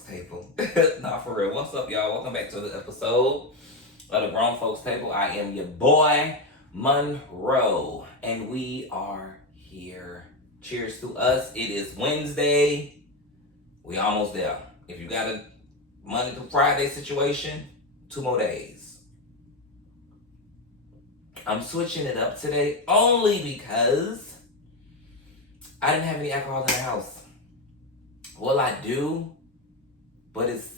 folks table. Nah, for real. What's up, y'all? Welcome back to the episode of the grown folks table. I am your boy, Monroe, and we are here. Cheers to us. It is Wednesday. We almost there. If you got a Monday through Friday situation, 2 more days. I'm switching it up today only because I didn't have any alcohol in the house. Well, I do, but it's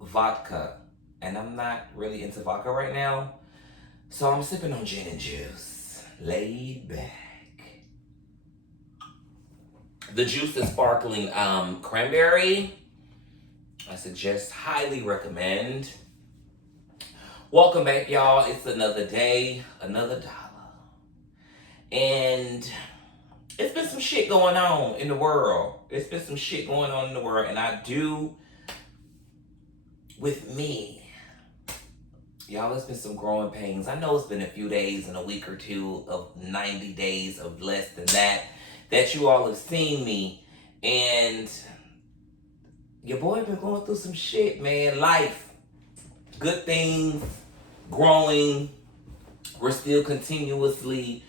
vodka, and I'm not really into vodka right now, so I'm sipping on gin and juice, laid back. The juice is sparkling cranberry. I suggest, highly recommend. Welcome back, y'all. It's another day, another dollar, and it's been some shit going on in the world. It's been some shit going on in the world, and I do, with me, y'all, it's been some growing pains. I know it's been a few days and a week or two of 90 days of less than that you all have seen me, and your boy been going through some shit, man. Life, good things, growing. We're still continuously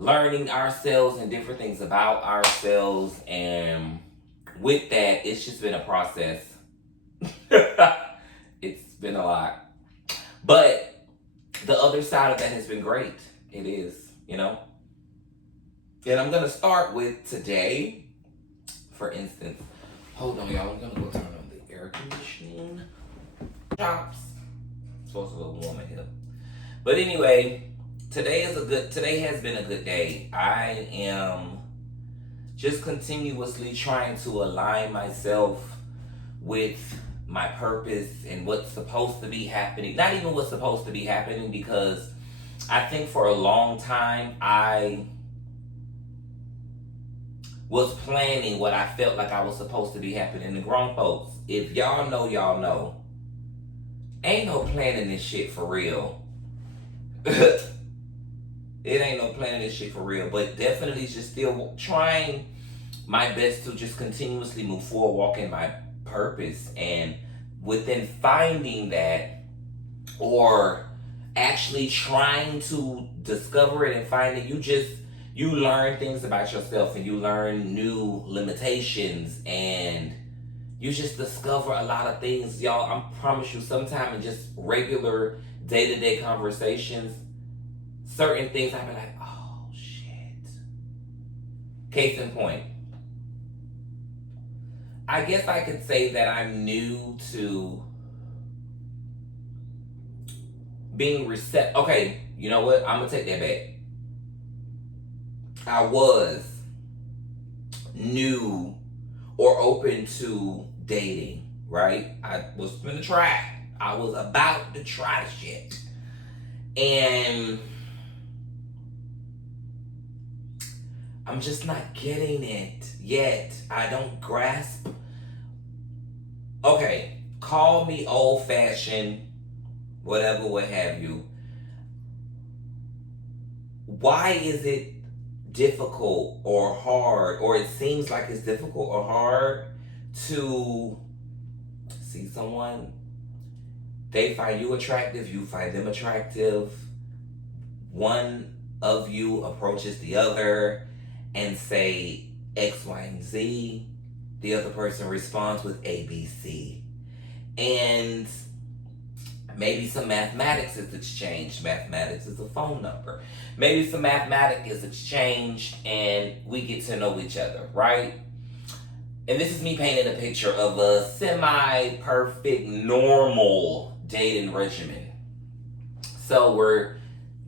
learning ourselves and different things about ourselves, and with that, it's just been a process. It's been a lot, but the other side of that has been great. It is, and I'm gonna start with today. For instance, hold on, y'all, I'm gonna go turn on the air conditioning. Chops. It's supposed to look warm in here, but anyway, today has been a good day. I am just continuously trying to align myself with my purpose and what's supposed to be happening. Not even what's supposed to be happening, because I think for a long time I was planning what I felt like I was supposed to be happening to grown folks. If y'all know, y'all know. Ain't no planning this shit for real. It ain't no planning this shit for real, but definitely just still trying my best to just continuously move forward, walk in my purpose, and within finding that, or actually trying to discover it and find it, you learn things about yourself, and you learn new limitations, and you just discover a lot of things, y'all. I promise you, sometime in just regular day-to-day conversations, certain things I've been like, oh shit. Case in point, I guess I could say that I'm new to being receptive. Okay, you know what? I'm gonna take that back. I was new or open to dating, right? I was gonna try. I was about to try the shit. And I'm just not getting it yet. I don't grasp. Okay, call me old-fashioned, whatever, what have you. Why is it difficult or hard, or it seems like it's difficult or hard to see someone? They find you attractive, you find them attractive. One of you approaches the other and say X, Y, and Z. The other person responds with A, B, C. And maybe some mathematics is exchanged. Mathematics is a phone number. Maybe some mathematics is exchanged, and we get to know each other, right? And this is me painting a picture of a semi-perfect, normal dating regimen. So we're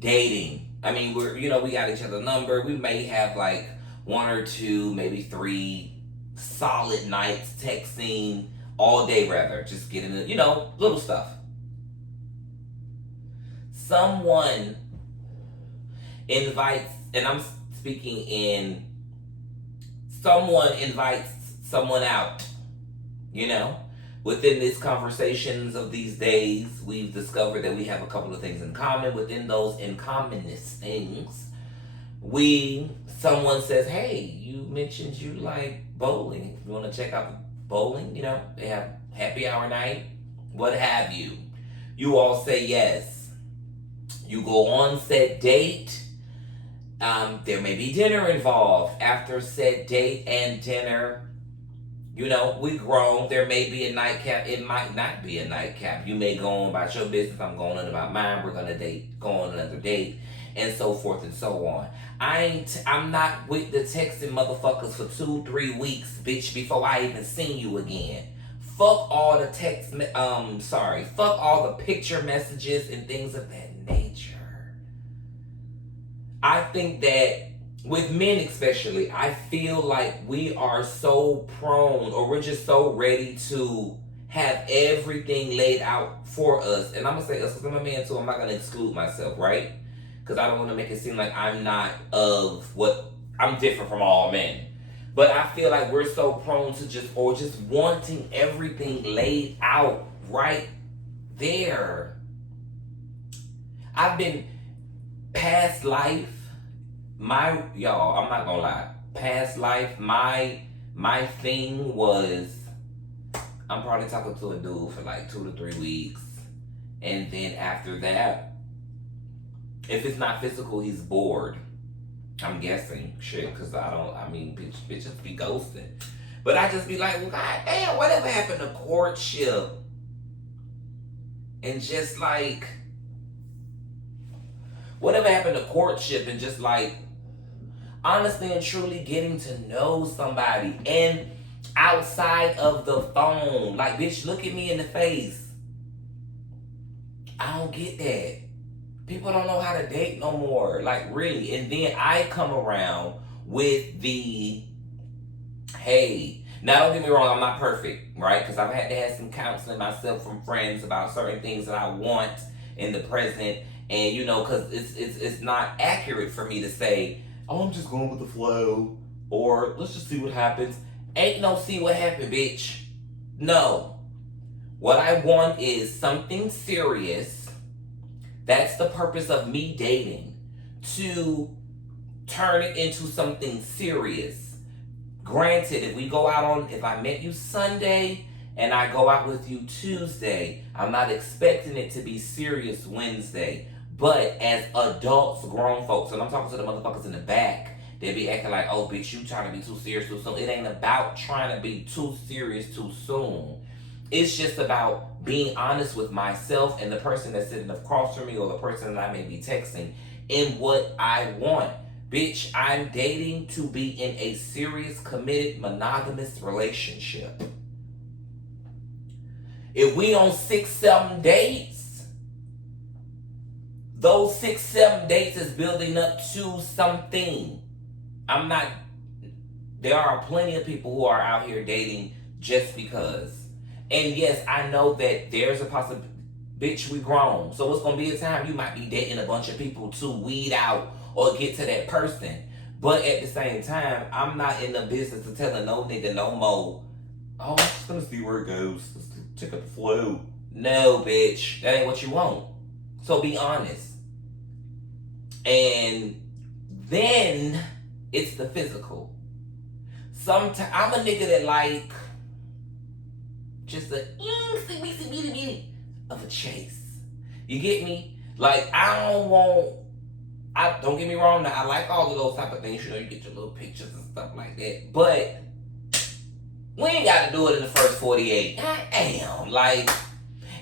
dating. I mean, we got each other's number. We may have like 1 or 2, maybe 3 solid nights texting all day, rather. Just getting it, little stuff. Someone invites, and I'm speaking in, someone invites someone out, Within these conversations of these days, we've discovered that we have a couple of things in common. Within those in commonness things, someone says, hey, you mentioned you like bowling. You want to check out bowling, you know, they have happy hour night, what have you. You all say yes. You go on said date. There may be dinner involved after said date and dinner. You know, we grown. There may be a nightcap. It might not be a nightcap. You may go on about your business. I'm going on about mine. We're gonna go on another date, and so forth and so on. I'm not with the texting motherfuckers for 2-3 weeks, bitch, before I even seen you again. Fuck all the fuck all the picture messages and things of that nature. I think that with men especially, I feel like we are so prone, or we're just so ready to have everything laid out for us. And I'm going to say us because I'm a man too. I'm not going to exclude myself, right? Because I don't want to make it seem like I'm different from all men. But I feel like we're so prone to just wanting everything laid out right there. I've been past life, y'all, I'm not gonna lie. Past life, my thing was, I'm probably talking to a dude for like 2 to 3 weeks. And then after that, if it's not physical, he's bored. I'm guessing. Shit, because bitches be ghosting. But I just be like, well, goddamn, whatever happened to courtship? And just like, whatever happened to courtship and just like, honestly and truly getting to know somebody and outside of the phone. Like, bitch, look at me in the face. I don't get that. People don't know how to date no more. Like, really. And then I come around with the, hey, now don't get me wrong, I'm not perfect, right? Because I've had to have some counseling myself from friends about certain things that I want in the present. And, you know, because it's not accurate for me to say, oh, I'm just going with the flow, or let's just see what happens. Ain't no see what happened, bitch. No. What I want is something serious. That's the purpose of me dating. To turn it into something serious. Granted, if I met you Sunday and I go out with you Tuesday, I'm not expecting it to be serious Wednesday. But as adults, grown folks, and I'm talking to the motherfuckers in the back, they be acting like, oh, bitch, you trying to be too serious too soon. It ain't about trying to be too serious too soon. It's just about being honest with myself and the person that's sitting across from me, or the person that I may be texting, in what I want. Bitch, I'm dating to be in a serious, committed, monogamous relationship. If we on 6-7 dates, those 6-7 dates is building up to something. There are plenty of people who are out here dating just because. And yes, I know that there's a possibility, bitch, we grown. So it's going to be a time you might be dating a bunch of people to weed out or get to that person. But at the same time, I'm not in the business of telling no nigga no more, oh, I'm just going to see where it goes. Let's check out the flow. No, bitch, that ain't what you want. So be honest. And then it's the physical. Sometimes I'm a nigga that like just a of a chase. You get me? Like, don't get me wrong now, I like all of those type of things, you know, you get your little pictures and stuff like that, but we ain't got to do it in the first 48. Damn, like,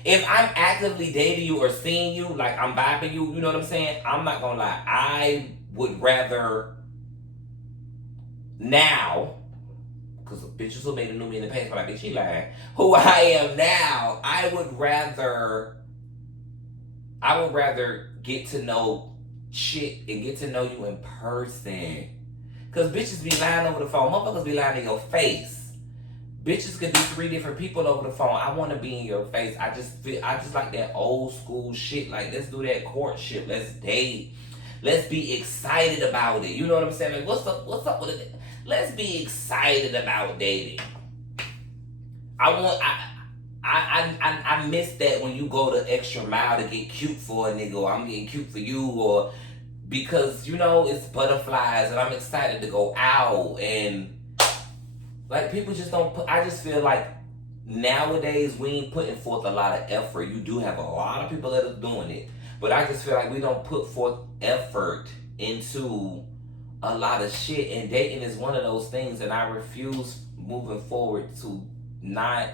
if I'm actively dating you or seeing you, like I'm vibing you, you know what I'm saying? I'm not gonna lie, I would rather now, because bitches who made a new me in the past, but I bitch, she lying. Who I am now, I would rather get to know shit and get to know you in person. Because bitches be lying over the phone. Motherfuckers be lying in your face. Bitches could be 3 different people over the phone. I want to be in your face. I just like that old school shit. Like, let's do that courtship. Let's date. Let's be excited about it. You know what I'm saying? Like, what's up with it? Let's be excited about dating. I miss that when you go the extra mile to get cute for a nigga, or I'm getting cute for you, or because, you know, it's butterflies and I'm excited to go out and Like, people just don't put, I just feel like nowadays we ain't putting forth a lot of effort. You do have a lot of people that are doing it, but I just feel like we don't put forth effort into a lot of shit. And dating is one of those things, and I refuse moving forward to not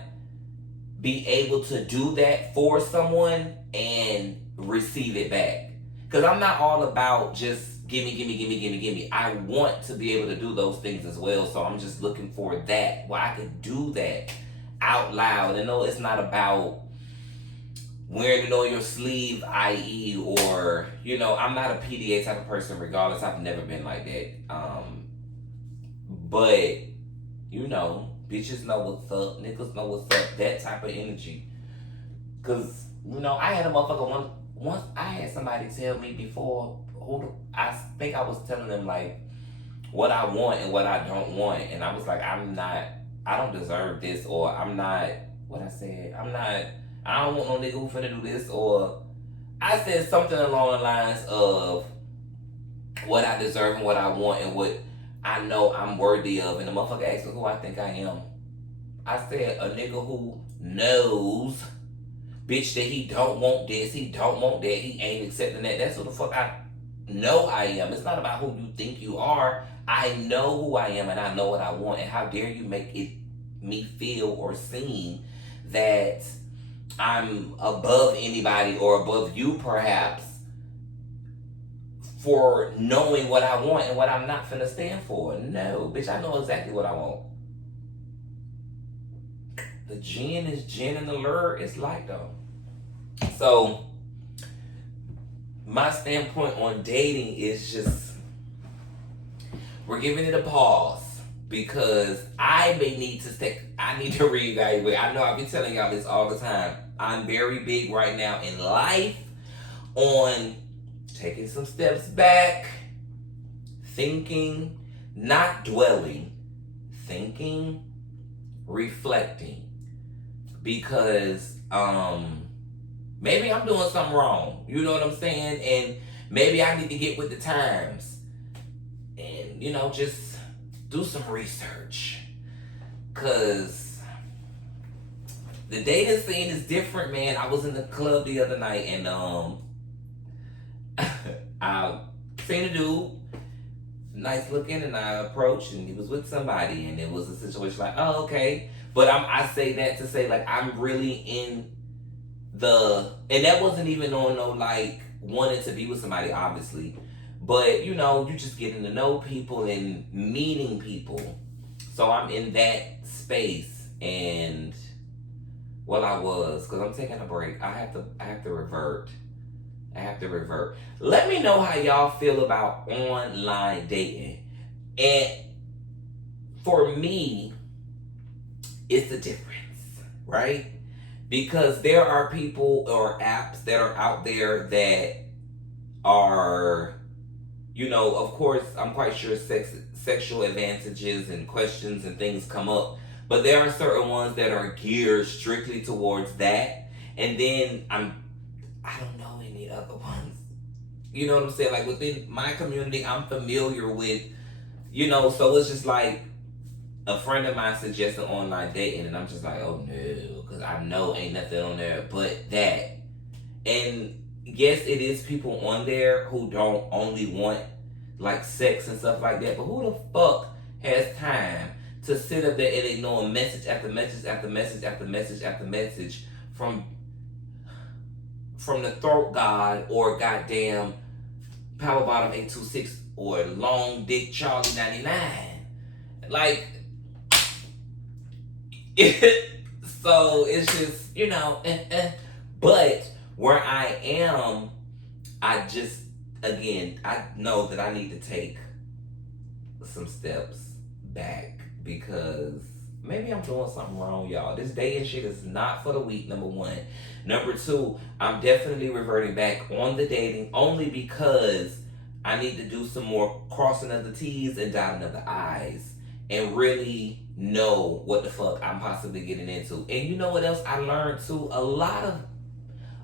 be able to do that for someone and receive it back. Because I'm not all about just gimme, gimme, gimme, gimme, gimme. I want to be able to do those things as well. So I'm just looking for that, where I can do that out loud. And no, it's not about wearing it on your sleeve, i.e., or, you know, I'm not a PDA type of person regardless. I've never been like that. But, you know, bitches know what's up, niggas know what's up, that type of energy. Cause, you know, I had a motherfucker once I had somebody tell me before, I think I was telling them like what I want and what I don't want, and I was like, I don't deserve this, or I don't want no nigga who finna do this, or I said something along the lines of what I deserve and what I want and what I know I'm worthy of. And the motherfucker asked me who I think I am. I said, a nigga who knows, bitch, that he don't want this, he don't want that, he ain't accepting that. That's what the fuck I know I am. It's not about who you think you are. I know who I am and I know what I want. And how dare you make me feel or seem that I'm above anybody or above you perhaps for knowing what I want and what I'm not finna stand for. No, bitch, I know exactly what I want. The gin is gin and the lure is light though. So my standpoint on dating is just, we're giving it a pause because I need to reevaluate. I know I be telling y'all this all the time. I'm very big right now in life on taking some steps back, thinking, not dwelling, thinking, reflecting. Because maybe I'm doing something wrong. You know what I'm saying? And maybe I need to get with the times and, you know, just do some research. Because the dating scene is different, man. I was in the club the other night and I seen a dude, nice looking, and I approached and he was with somebody, and it was a situation like, oh, okay. But I say that to say, like, I'm really in and that wasn't even on no, like, wanting to be with somebody, obviously. But, you know, you just getting to know people and meeting people. So I'm in that space, and, well, I was, because I'm taking a break. I have to revert. Let me know how y'all feel about online dating. And for me, it's the difference, right? Because there are people or apps that are out there that are, you know, of course, I'm quite sure sexual advantages and questions and things come up, but there are certain ones that are geared strictly towards that. And then I don't know any other ones. You know what I'm saying? Like, within my community, I'm familiar with, you know, so it's just like, a friend of mine suggested online dating, and I'm just like, oh no, because I know ain't nothing on there but that. And yes, it is people on there who don't only want like sex and stuff like that, but who the fuck has time to sit up there and ignore message after message after message after message after message from the throat god or goddamn power bottom 826 or long dick Charlie 99? Like, so it's just, you know, but where I am, I just, again, I know that I need to take some steps back because maybe I'm doing something wrong, y'all. This dating shit is not for the weak, number one. Number two, I'm definitely reverting back on the dating only because I need to do some more crossing of the T's and dotting of the I's and really know what the fuck I'm possibly getting into. And you know what else I learned too? A lot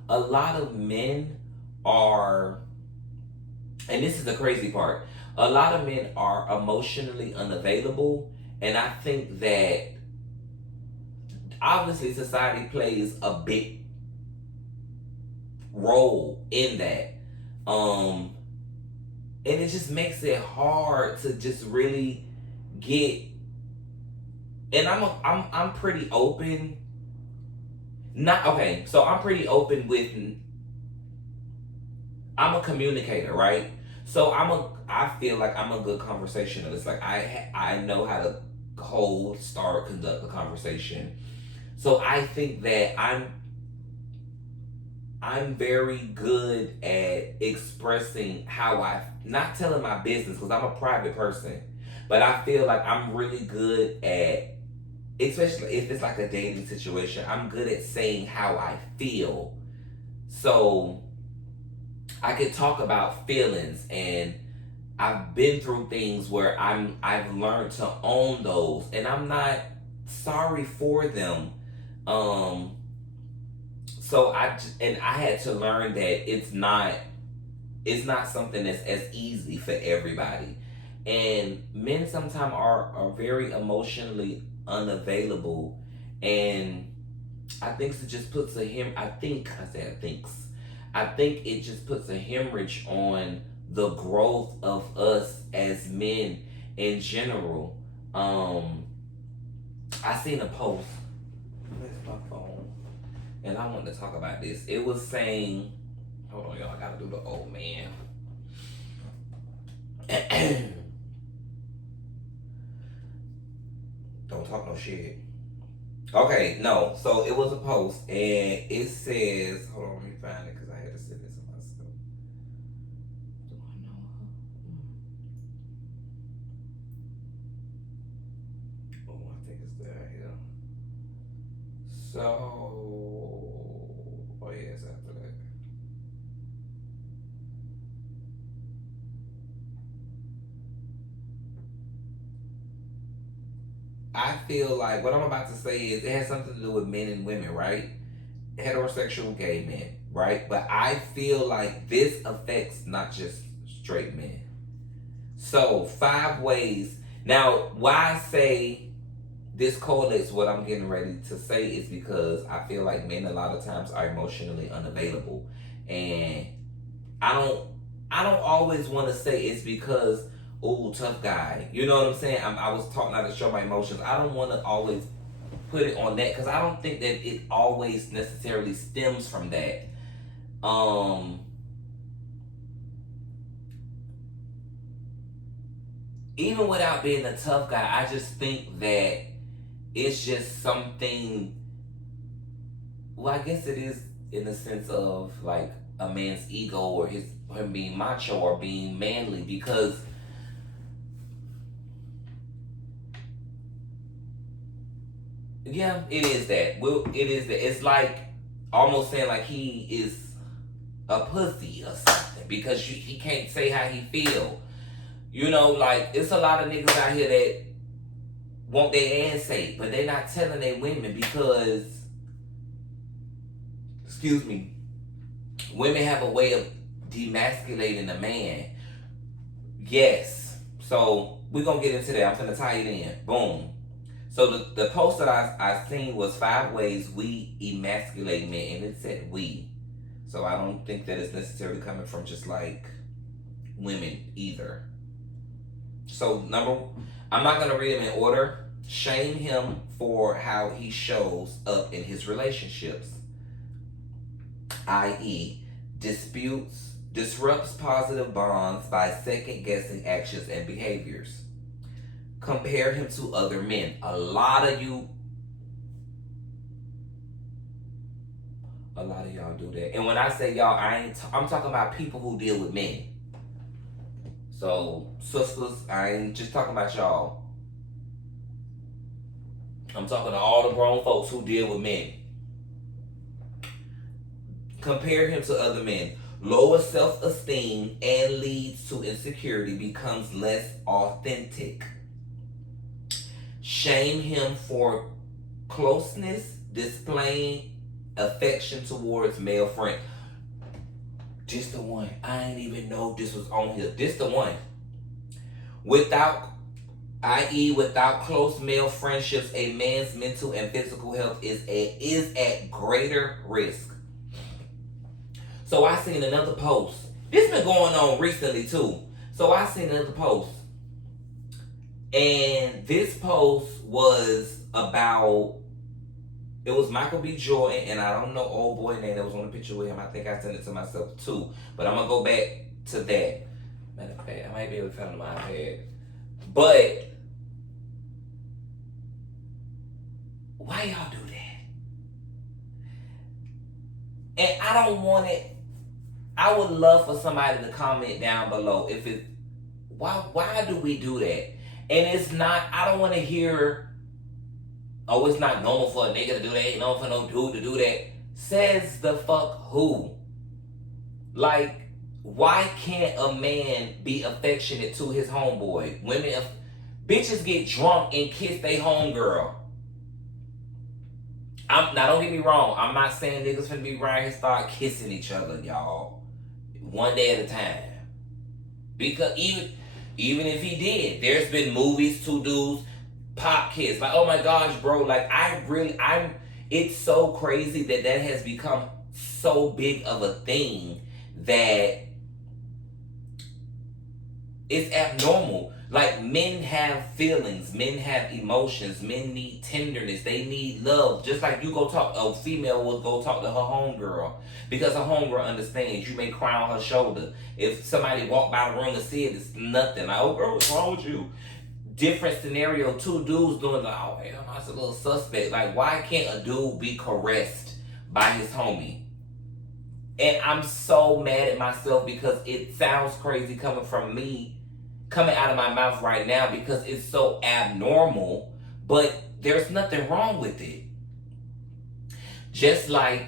of men are, and this is the crazy part, a lot of men are emotionally unavailable And I think that obviously society plays a big role in that. And it just makes it hard to just really get. And I'm pretty open. Not okay. So I'm pretty open with. I'm a communicator, right? So I feel like I'm a good conversationalist. Like I know how to conduct a conversation. So I think that I'm very good at expressing how not telling my business because I'm a private person, but I feel like I'm really good at, especially if it's like a dating situation, I'm good at saying how I feel. So I can talk about feelings, and I've been through things where I've learned to own those, and I'm not sorry for them. Um, so I had to learn that it's not something that's as easy for everybody, and men sometimes are very emotionally unavailable, and I think it just puts a him. I think I said thinks. I think it just puts a hemorrhage on the growth of us as men in general. I seen a post. Where's my phone? And I wanted to talk about this. It was saying, hold on, y'all. I gotta do the old man. Don't talk no shit. Okay, no. So it was a post, and it says, hold on, let me find it because I had to send this to myself. Do I know her? Oh, I think it's there here. So, oh yeah, it's after that. I feel like what I'm about to say is it has something to do with men and women, right? Heterosexual gay men, right? But I feel like this affects not just straight men. So, 5 ways. Now, why I say this correlates what I'm getting ready to say is because I feel like men a lot of times are emotionally unavailable. And I don't I don't always want to say it's because, oh, tough guy. You know what I'm saying? I was taught not to show my emotions. I don't want to always put it on that because I don't think that it always necessarily stems from that. Even without being a tough guy, I just think that it's just something. Well, I guess it is in the sense of like a man's ego or him being macho or being manly because yeah, it is that. Well, it is that. It's like almost saying like he is a pussy or something because he can't say how he feel. You know, like it's a lot of niggas out here that want their ass ate, but they're not telling their women because, excuse me, women have a way of demasculating a man. Yes. So we're gonna get into that. I'm gonna tie it in. Boom. So the post that I seen was 5 ways we emasculate men, and it said we. So I don't think that it's necessarily coming from just like women either. So I'm not gonna read them in order. Shame him for how he shows up in his relationships, i.e., disrupts positive bonds by second guessing actions and behaviors. Compare him to other men. A lot of y'all do that. And when I say y'all, I'm talking about people who deal with men. So, sisters, I ain't just talking about y'all. I'm talking to all the grown folks who deal with men. Compare him to other men. Lower self-esteem and leads to insecurity, becomes less authentic. Shame him for closeness, displaying affection towards male friend. This the one. I ain't even know this was on here. This the one. Without i.e., without close male friendships, a man's mental and physical health is at greater risk. So I seen another post. This been going on recently too. So I seen another post, and this post was about, it was Michael B. Jordan, and I don't know old boy name that was on the picture with him. I think I sent it to myself too, but I'm gonna go back to that. Matter of fact, I might be able to find it on my iPad. But why y'all do that? And I don't want it. I would love for somebody to comment down below if it. Why do we do that? And it's not. I don't want to hear. Oh, it's not normal for a nigga to do that. Ain't normal for no dude to do that. Says the fuck who? Like, why can't a man be affectionate to his homeboy? Bitches get drunk and kiss their homegirl. Now don't get me wrong. I'm not saying niggas finna be right here start kissing each other, y'all. One day at a time. Because even if he did, there's been movies, two dudes pop kiss. Like, oh my gosh, bro. Like, it's so crazy that has become so big of a thing that it's abnormal. Like, men have feelings, men have emotions, men need tenderness, they need love. Just like you go talk, a female will go talk to her homegirl because her homegirl understands. You may cry on her shoulder. If somebody walk by the room and see it, it's nothing. Like, oh girl, what's wrong with you? Different scenario, two dudes doing like, oh hell no, it's a little suspect. Like, why can't a dude be caressed by his homie? And I'm so mad at myself because it sounds crazy coming from me, coming out of my mouth right now, because it's so abnormal, but there's nothing wrong with it. Just like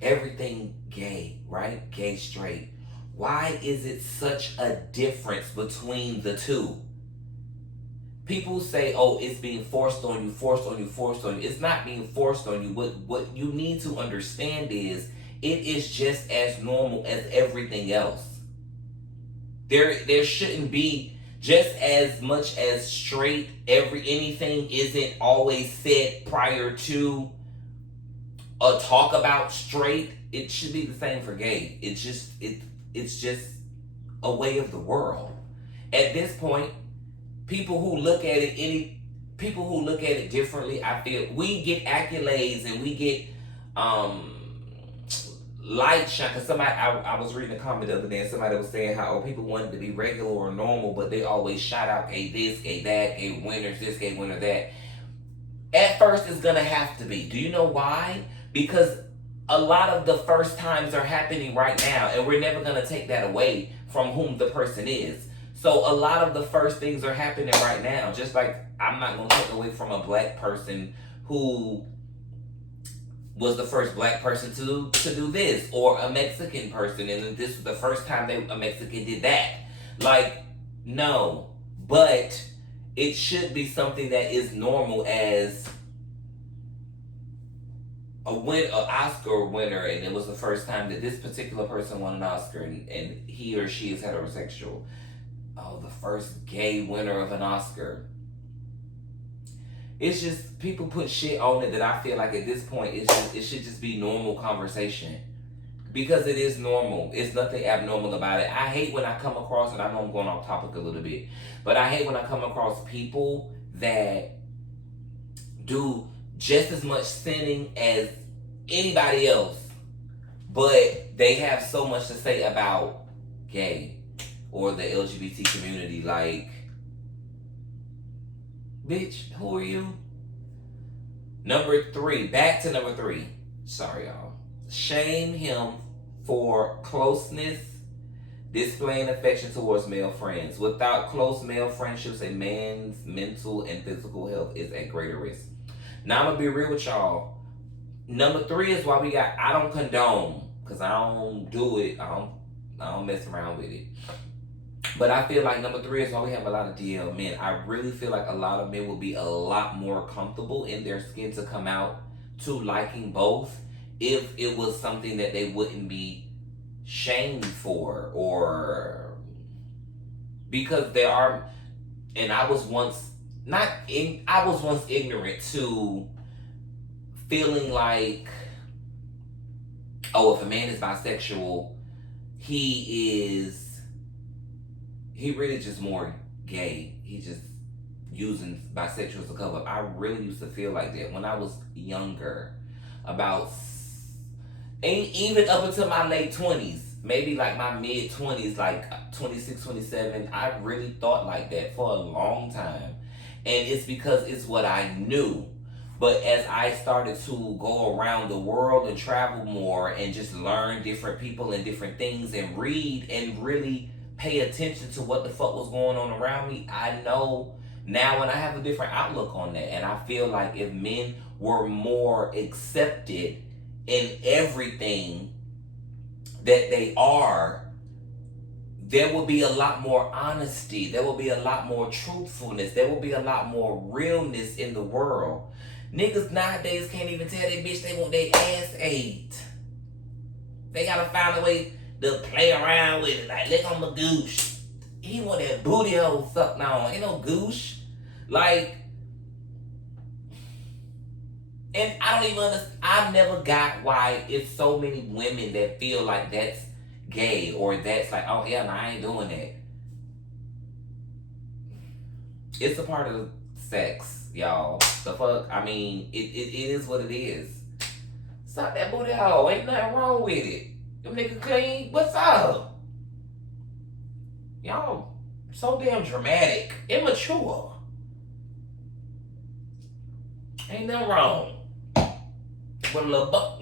everything gay, right? Gay, straight. Why is it such a difference between the two? People say, oh, it's being forced on you, forced on you, forced on you. It's not being forced on you. What you need to understand is it is just as normal as everything else. There shouldn't be, just as much as straight, anything isn't always said prior to a talk about straight. It should be the same for gay. It's just a way of the world. At this point, people who look at it differently, I feel we get accolades and we get light shine. Because somebody, I was reading a comment the other day and somebody was saying how people wanted to be regular or normal, but they always shout out gay this, gay that, gay winners this, gay winner that. At first it's gonna have to be. Do you know why? Because a lot of the first times are happening right now, and we're never gonna take that away from whom the person is. So a lot of the first things are happening right now. Just like I'm not gonna take away from a black person who was the first black person to do this, or a Mexican person, and this was the first time a Mexican did that. Like, no, but it should be something that is normal as an Oscar winner, and it was the first time that this particular person won an Oscar, and he or she is heterosexual. Oh, the first gay winner of an Oscar. It's just, people put shit on it that I feel like at this point, it should just be normal conversation. Because it is normal. It's nothing abnormal about it. I hate when I come across, and I know I'm going off topic a little bit, but I hate when I come across people that do just as much sinning as anybody else, but they have so much to say about gay or the LGBT community. Like, bitch, who are you? Back to number three. Sorry, y'all. Shame him for closeness, displaying affection towards male friends. Without close male friendships, a man's mental and physical health is at greater risk. Now, I'm going to be real with y'all. Number three is why I don't condone, because I don't do it. I don't mess around with it. But I feel like number three is why we have a lot of DL men. I really feel like a lot of men will be a lot more comfortable in their skin to come out to liking both if it was something that they wouldn't be shamed for, or because And I was once ignorant to feeling like, oh, if a man is bisexual, he really just more gay. He just using bisexual as a cover up. I really used to feel like that when I was younger, even up until my late 20s, maybe like my mid 20s, like 26, 27. I really thought like that for a long time. And it's because it's what I knew. But as I started to go around the world and travel more and just learn different people and different things and read and really pay attention to what the fuck was going on around me, I know now, and I have a different outlook on that. And I feel like if men were more accepted in everything that they are, there will be a lot more honesty. There will be a lot more truthfulness. There will be a lot more realness in the world. Niggas nowadays can't even tell their bitch they want their ass ate. They gotta find a way to play around with it. Like, lick on my goosh. He want that booty hole sucked on. Ain't no goosh. Like, and I don't even understand. I never got why it's so many women that feel like that's gay or that's like, oh hell no, I ain't doing that. It's a part of sex, y'all. The fuck? I mean, it is what it is. Suck that booty hole. Ain't nothing wrong with it. Them niggas clean. What's up? Y'all so damn dramatic. Immature. Ain't nothing wrong. With a little buck.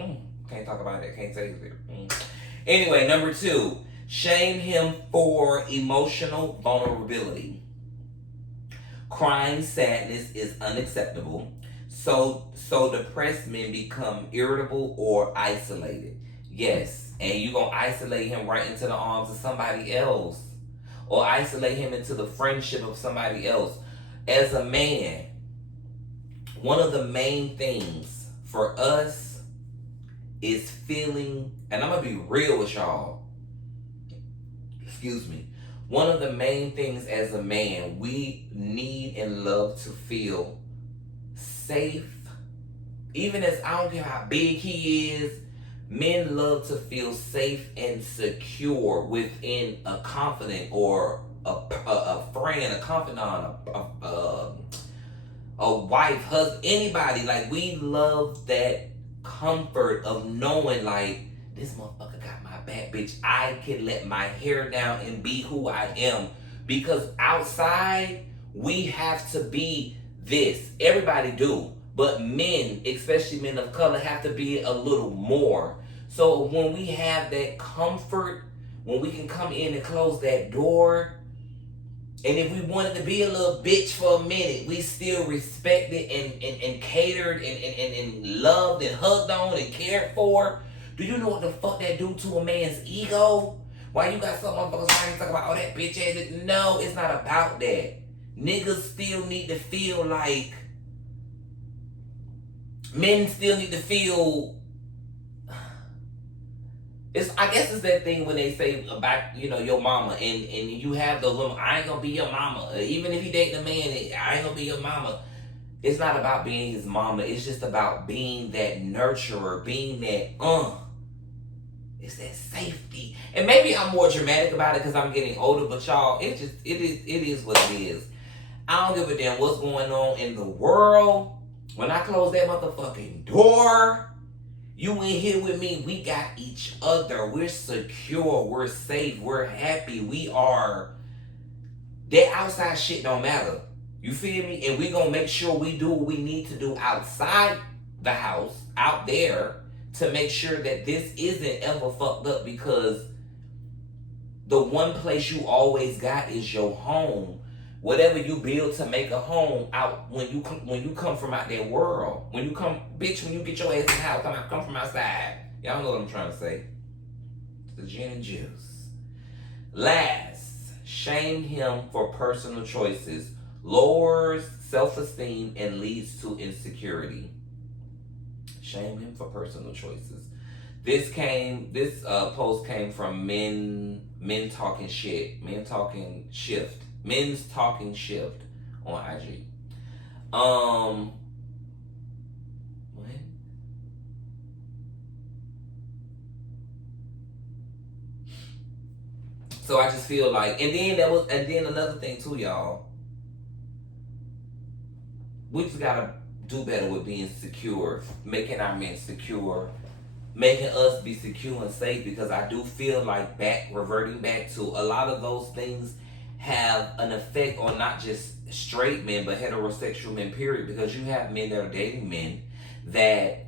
Can't talk about that. Can't say it. Anyway, number 2. Shame him for emotional vulnerability. Crying sadness is unacceptable. So depressed men become irritable or isolated. Yes. And you're going to isolate him right into the arms of somebody else. Or isolate him into the friendship of somebody else. As a man, one of the main things for us is feeling, and I'm going to be real with y'all. Excuse me. One of the main things as a man, we need and love to feel safe. Even as, I don't care how big he is, men love to feel safe and secure within a confidant or a friend, a confidant, a wife, husband, anybody. Like, we love that comfort of knowing, like, this motherfucker got my back, bitch. I can let my hair down and be who I am. Because outside, we have to be this. Everybody do. But men, especially men of color, have to be a little more. So when we have that comfort, when we can come in and close that door, and if we wanted to be a little bitch for a minute, we still respected and catered and loved and hugged on and cared for. Do you know what the fuck that do to a man's ego? Why you got some motherfuckers trying to talk about, oh, that bitch ass? No, it's not about that. Niggas still need to feel like, men still need to feel, I guess it's that thing when they say about, your mama, and you have those women, I ain't gonna be your mama. Even if you date a man, I ain't gonna be your mama. It's not about being his mama. It's just about being that nurturer, being that, it's that safety. And maybe I'm more dramatic about it because I'm getting older, but y'all, it is what it is. I don't give a damn what's going on in the world. When I close that motherfucking door, you in here with me, we got each other. We're secure. We're safe. We're happy. We are. That outside shit don't matter. You feel me? And we gonna make sure we do what we need to do outside the house, out there, to make sure that this isn't ever fucked up, because the one place you always got is your home. Whatever you build to make a home out when you come from out that world. When you get your ass in the house, come from outside. Y'all know what I'm trying to say. It's the gin and juice. Last, shame him for personal choices, lowers self-esteem and leads to insecurity. Shame him for personal choices. This post came from men talking shit. Men talking shift. Men's Talking Shift. on IG. What? So I just feel like, and then another thing too, y'all. We just gotta do better with being secure, making our men secure, making us be secure and safe, because I do feel like reverting back to a lot of those things have an effect on not just straight men but heterosexual men, period, because you have men that are dating men that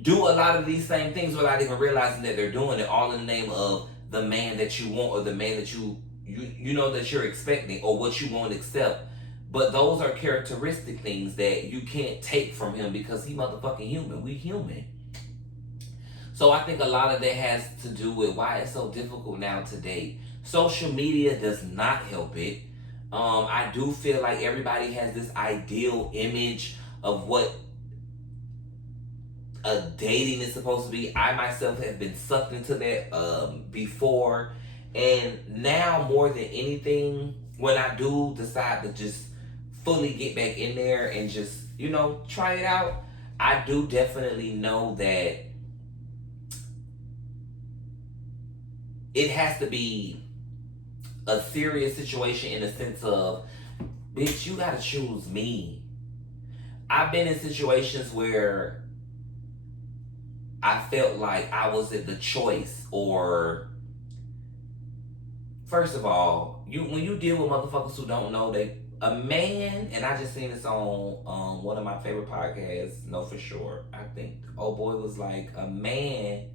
do a lot of these same things without even realizing that they're doing it, all in the name of the man that you want, or the man that you know that you're expecting, or what you won't accept. But those are characteristic things that you can't take from him, because he motherfucking human. We human. So I think a lot of that has to do with why it's so difficult now to date. Social media does not help it. I do feel like everybody has this ideal image of what a dating is supposed to be. I myself have been sucked into that before. And now more than anything, when I do decide to just fully get back in there and just, try it out, I do definitely know that it has to be a serious situation, in the sense of, bitch, you gotta choose me. I've been in situations where I felt like I wasn't the choice, or first of all, when you deal with motherfuckers who don't know, a man, and I just seen this on one of my favorite podcasts, Know For Sure. I think old boy was like, a man,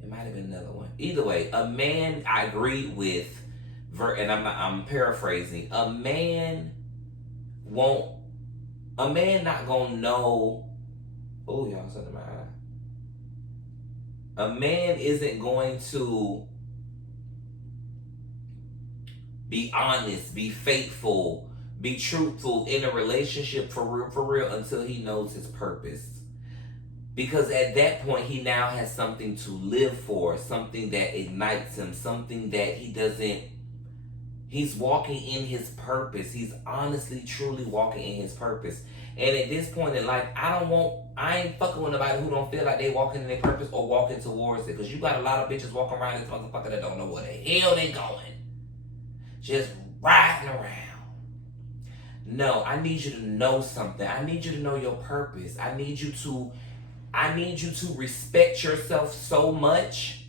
it might have been another one. Either way, a man, I agreed with, and I'm paraphrasing, a man not gonna know. Oh, y'all, something in my eye. A man isn't going to be honest, be faithful, be truthful in a relationship for real, until he knows his purpose. Because at that point, he now has something to live for, something that ignites him, something that he's walking in his purpose. He's honestly, truly walking in his purpose. And at this point in life, I ain't fucking with nobody who don't feel like they walking in their purpose or walking towards it. Because you got a lot of bitches walking around this motherfucker that don't know where the hell they going. Just riding around. No, I need you to know something. I need you to know your purpose. I need you to respect yourself so much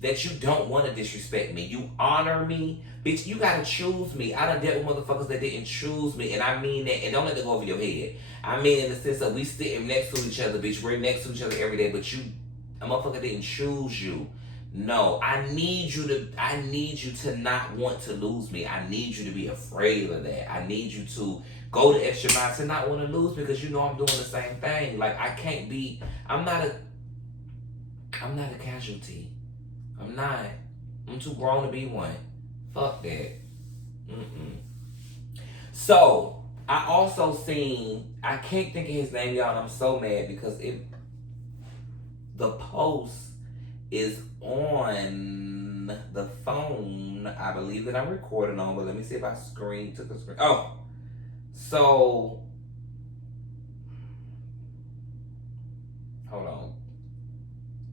that you don't want to disrespect me. You honor me. Bitch, you gotta choose me. I done dealt with motherfuckers that didn't choose me, and I mean that, and don't let that go over your head. I mean in the sense that we sitting next to each other, bitch. We're next to each other every day, but a motherfucker didn't choose you. No, I need you to not want to lose me. I need you to be afraid of that. I need you to go the extra mile to not want to lose me, because I'm doing the same thing. Like, I'm not a casualty. I'm not. I'm too grown to be one. Fuck that. So, I also seen, I can't think of his name, y'all, and I'm so mad because the post is on the phone, I believe, that I'm recording on, but let me see if I took a screen. Oh, so, hold on,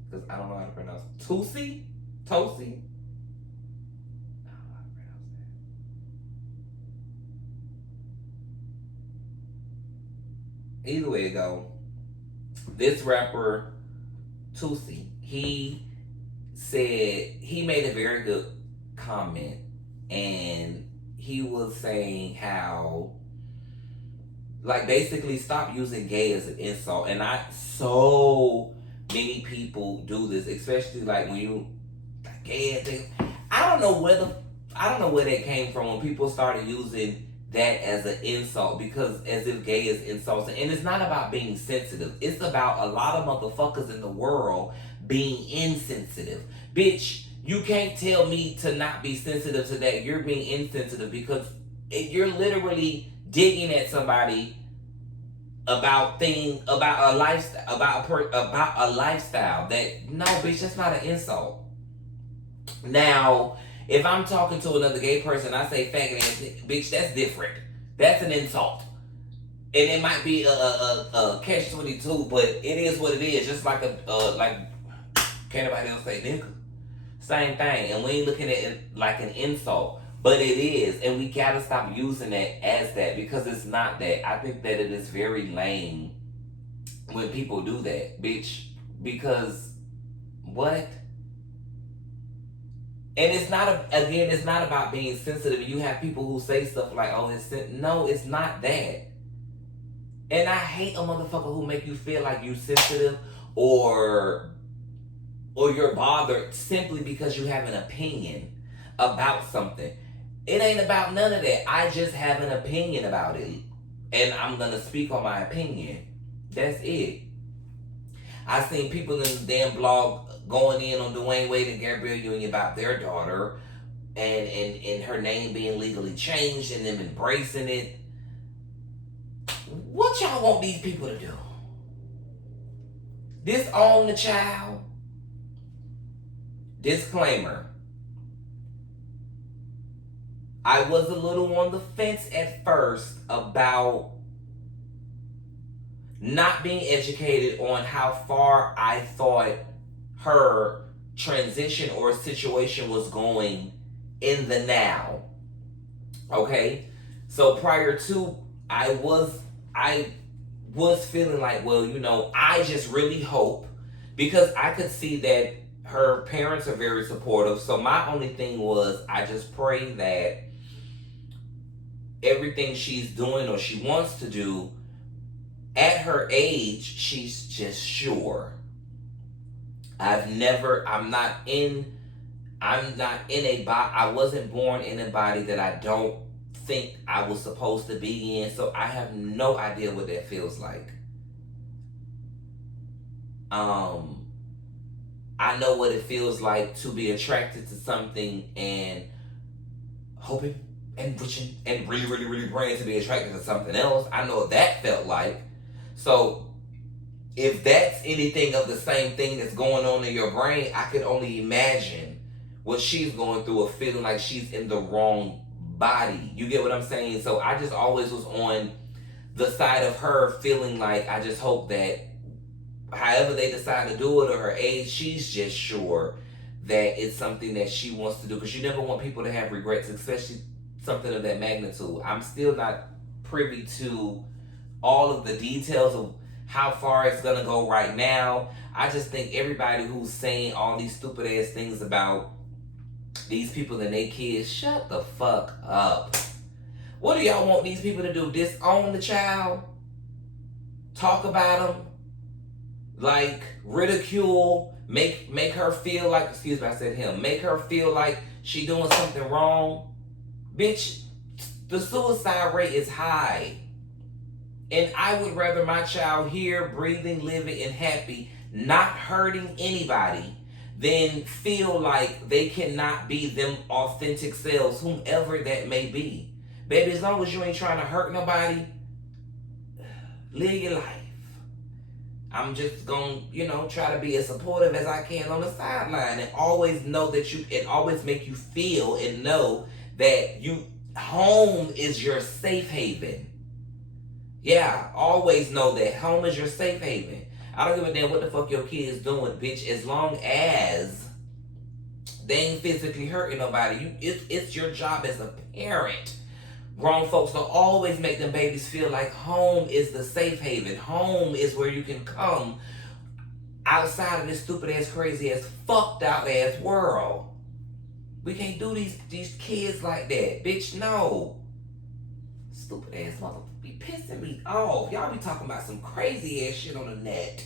because I don't know how to pronounce it. Tosi? I don't know how to pronounce that. Either way it go, this rapper, Tosi, he made a very good comment, and he was saying how, like, basically stop using gay as an insult. And so many people do this, especially like when you like gay and things. I don't know where that came from, when people started using that as an insult, because as if gay is insulting. And it's not about being sensitive. It's about a lot of motherfuckers in the world being insensitive. Bitch, you can't tell me to not be sensitive to that. You're being insensitive, because you're literally digging at somebody about a lifestyle, about a lifestyle that, no, bitch, that's not an insult. Now, if I'm talking to another gay person, I say faggot ass bitch, that's different. That's an insult. And it might be a catch-22, but it is what it is. Just like like can't nobody else say nigga. Same thing, and we ain't looking at it like an insult, but it is, and we gotta stop using it as that because it's not that. I think that it is very lame when people do that, bitch. Because what? And it's not again. It's not about being sensitive. You have people who say stuff like, "Oh, no, it's not that." And I hate a motherfucker who make you feel like you sensitive or you're bothered simply because you have an opinion about something. It ain't about none of that. I just have an opinion about it. And I'm gonna speak on my opinion. That's it. I seen people in the damn blog going in on Dwayne Wade and Gabrielle Union about their daughter and her name being legally changed and them embracing it. What y'all want these people to do? Disown the child? Disclaimer. I was a little on the fence at first about not being educated on how far I thought her transition or situation was going in the now. Okay? So prior to, I was feeling like, well, you know, I just really hope, because I could see that her parents are very supportive. So my only thing was, I just pray that everything she's doing or she wants to do at her age, she's just sure. I wasn't born in a body that I don't think I was supposed to be in, so I have no idea what that feels like. I know what it feels like to be attracted to something and hoping and wishing and really, really, really praying to be attracted to something else. I know what that felt like. So if that's anything of the same thing that's going on in your brain, I could only imagine what she's going through of feeling like she's in the wrong body. You get what I'm saying? So I just always was on the side of her feeling like, I just hope that however they decide to do it or her age, she's just sure that it's something that she wants to do. Because you never want people to have regrets, especially something of that magnitude. I'm still not privy to all of the details of how far it's gonna go right now. I just think everybody who's saying all these stupid ass things about these people and their kids, shut the fuck up. What do y'all want these people to do? Disown the child? Talk about them? Like ridicule? Make her feel like, excuse me, I said him. Make her feel like she doing something wrong? Bitch, the suicide rate is high. And I would rather my child here, breathing, living, and happy, not hurting anybody, than feel like they cannot be them authentic selves, whomever that may be. Baby, as long as you ain't trying to hurt nobody, live your life. I'm just gonna, try to be as supportive as I can on the sideline and always know that and always make you feel and know that home is your safe haven. Yeah, always know that home is your safe haven. I don't give a damn what the fuck your kid's doing, bitch. As long as they ain't physically hurting nobody, it's your job as a parent. Grown folks will always make them babies feel like home is the safe haven. Home is where you can come outside of this stupid ass, crazy ass, fucked out ass world. We can't do these kids like that, bitch. No. Stupid ass mother be pissing me off. Y'all be talking about some crazy ass shit on the net.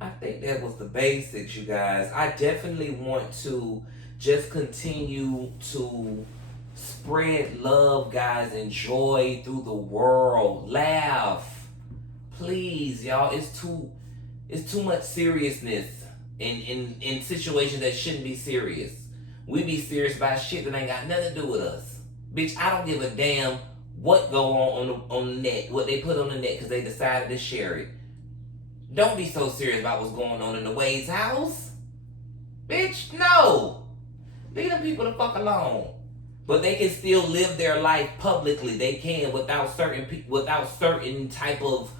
I think that was the basics, you guys. I definitely want to just continue to spread love, guys, and joy through the world. Laugh. Please, y'all. It's too much seriousness in situations that shouldn't be serious. We be serious about shit that ain't got nothing to do with us. Bitch, I don't give a damn what go on the net, what they put on the net because they decided to share it. Don't be so serious about what's going on in the Wade's house. Bitch, no. Leave them people the fuck alone. but they can still live their life publicly. They can without certain type of,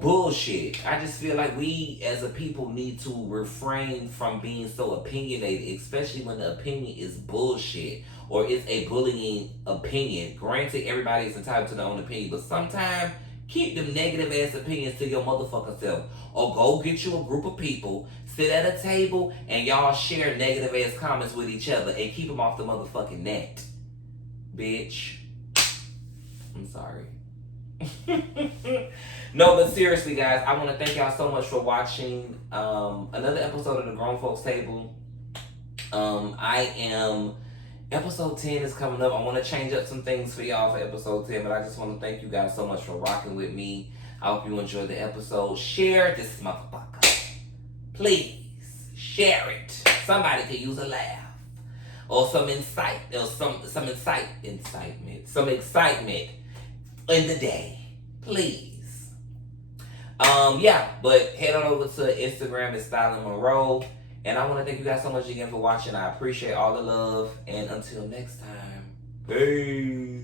bullshit. I just feel like we as a people need to refrain from being so opinionated, especially when the opinion is bullshit or it's a bullying opinion. Granted, everybody is entitled to their own opinion, but sometimes keep them negative ass opinions to your motherfucking self. Or go get you a group of people, sit at a table, and y'all share negative ass comments with each other and keep them off the motherfucking net. Bitch. I'm sorry. No, but seriously, guys, I want to thank y'all so much for watching another episode of the Grown Folks Table. Episode 10 is coming up. I want to change up some things for y'all for episode 10, but I just want to thank you guys so much for rocking with me. I hope you enjoyed the episode. Share this motherfucker. Please, share it. Somebody could use a laugh. Or some insight, or some excitement in the day. Please. But head on over to Instagram, it's Styling Monroe. And I want to thank you guys so much again for watching. I appreciate all the love. And until next time, peace.